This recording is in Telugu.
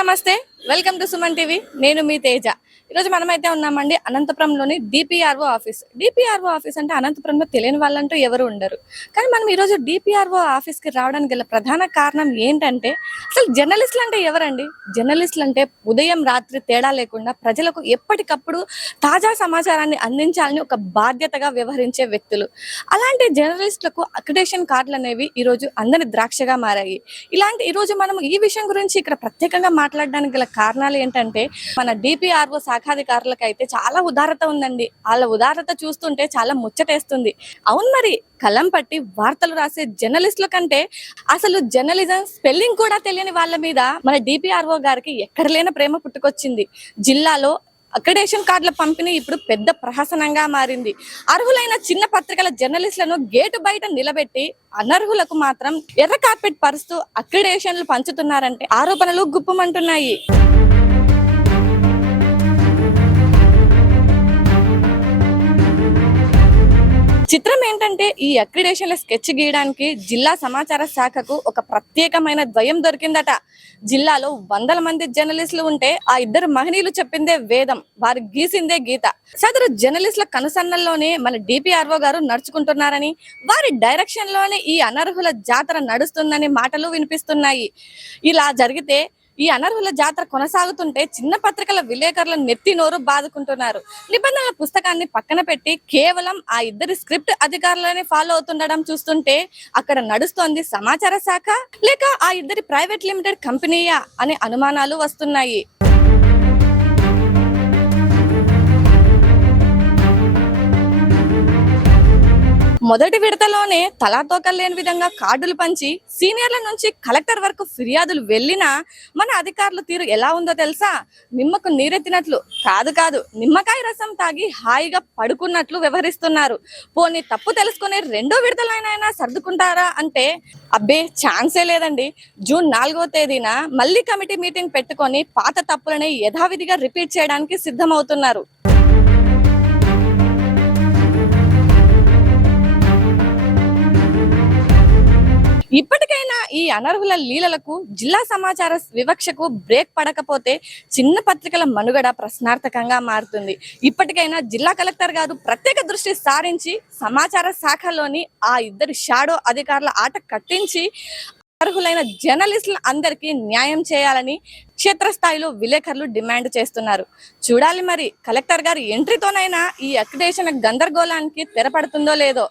నమస్తే, వెల్కమ్ టు సుమన్ టీవీ. నేను మీ తేజ. ఈరోజు మనమైతే ఉన్నామండి అనంతపురంలోని డిపిఆర్ఓ ఆఫీస్. డిపిఆర్ఓ ఆఫీస్ అంటే అనంతపురంలో తెలియని వాళ్ళంటూ ఎవరు ఉండరు. కానీ మనం ఈరోజు డిపిఆర్ఓ ఆఫీస్కి రావడానికి గల ప్రధాన కారణం ఏంటంటే, అసలు జర్నలిస్టులు అంటే ఎవరండి? జర్నలిస్టులు అంటే ఉదయం రాత్రి తేడా లేకుండా ప్రజలకు ఎప్పటికప్పుడు తాజా సమాచారాన్ని అందించాలని ఒక బాధ్యతగా వ్యవహరించే వ్యక్తులు. అలాంటి జర్నలిస్టులకు అక్రిడేషన్ కార్డులు అనేవి ఈరోజు అందరి ద్రాక్షగా మారాయి. ఈరోజు మనం ఈ విషయం గురించి ఇక్కడ ప్రత్యేకంగా మాట్లాడడానికి గల కారణాలు ఏంటంటే, మన డిపిఆర్ఓ శాఖాధికారులకు అయితే చాలా ఉదారత ఉందండి. వాళ్ళ ఉదారత చూస్తుంటే చాలా ముచ్చటేస్తుంది. అవును, మరి కలం పట్టి వార్తలు రాసే జర్నలిస్టుల కంటే అసలు జర్నలిజం స్పెల్లింగ్ కూడా తెలియని వాళ్ళ మీద మన డిపిఆర్ఓ గారికి ఎక్కడ లేని ప్రేమ పుట్టుకొచ్చింది. జిల్లాలో అక్రిడేషన్ కార్డుల పంపిణీ ఇప్పుడు పెద్ద ప్రహసనంగా మారింది. అర్హులైన చిన్న పత్రికల జర్నలిస్టులను గేటు బయట నిలబెట్టి అనర్హులకు మాత్రం ఎర్ర కార్పెట్ పరుస్తూ అక్రిడేషన్లు పంచుతున్నారంటే ఆరోపణలు గుప్పమంటున్నాయి. చిత్రం ఏంటంటే, ఈ అక్రిడేషన్ల స్కెచ్ గీయడానికి జిల్లా సమాచార శాఖకు ఒక ప్రత్యేకమైన ద్వయం దొరికిందట. జిల్లాలో వందల మంది జర్నలిస్టులు ఉంటే ఆ ఇద్దరు మహనీయులు చెప్పిందే వేదం, వారు గీసిందే గీత. సదరు జర్నలిస్టుల కనుసన్నల్లోనే మన డిపిఆర్ఓ గారు నడుచుకుంటున్నారని, వారి డైరెక్షన్ లోనే ఈ అనర్హుల జాతర నడుస్తుందని మాటలు వినిపిస్తున్నాయి. ఇలా జరిగితే ఈ అనర్హుల జాతర కొనసాగుతుంటే చిన్న పత్రికల విలేకరుల నెత్తి నోరు బాదుకుంటున్నారు. నిబంధనల పుస్తకాన్ని పక్కన పెట్టి కేవలం ఆ ఇద్దరి స్క్రిప్ట్ అధికారులనే ఫాలో అవుతుండడం చూస్తుంటే అక్కడ నడుస్తోంది సమాచార శాఖ లేక ఆ ఇద్దరి ప్రైవేట్ లిమిటెడ్ కంపెనీయా అనే అనుమానాలు వస్తున్నాయి. మొదటి విడతలోనే తలాతోకలు లేని విధంగా కార్డులు పంచి సీనియర్ల నుంచి కలెక్టర్ వరకు ఫిర్యాదులు వెళ్ళినా మన అధికారుల తీరు ఎలా ఉందో తెలుసా? నిమ్మకు నీరెత్తినట్లు కాదు, నిమ్మకాయ రసం తాగి హాయిగా పడుకున్నట్లు వ్యవహరిస్తున్నారు. పోనీ తప్పు తెలుసుకుని రెండో విడతలైనా సర్దుకుంటారా అంటే అబ్బే ఛాన్సే లేదండి. జూన్ 4వ తేదీన మళ్ళీ కమిటీ మీటింగ్ పెట్టుకొని పాత తప్పులని యథావిధిగా రిపీట్ చేయడానికి సిద్ధమవుతున్నారు. ఇప్పటికైనా ఈ అనర్హుల లీలలకు, జిల్లా సమాచార వివక్షకు బ్రేక్ పడకపోతే చిన్న పత్రికల మనుగడ ప్రశ్నార్థకంగా మారుతుంది. ఇప్పటికైనా జిల్లా కలెక్టర్ గారు ప్రత్యేక దృష్టి సారించి సమాచార శాఖలోని ఆ ఇద్దరు షాడో అధికారుల ఆట కట్టించి అర్హులైన జర్నలిస్టుల అందరికీ న్యాయం చేయాలని క్షేత్రస్థాయిలో విలేకరులు డిమాండ్ చేస్తున్నారు. చూడాలి మరి కలెక్టర్ గారి ఎంట్రీతోనైనా ఈ అక్రిడేషన్ గందరగోళానికి తెరపడుతుందో లేదో.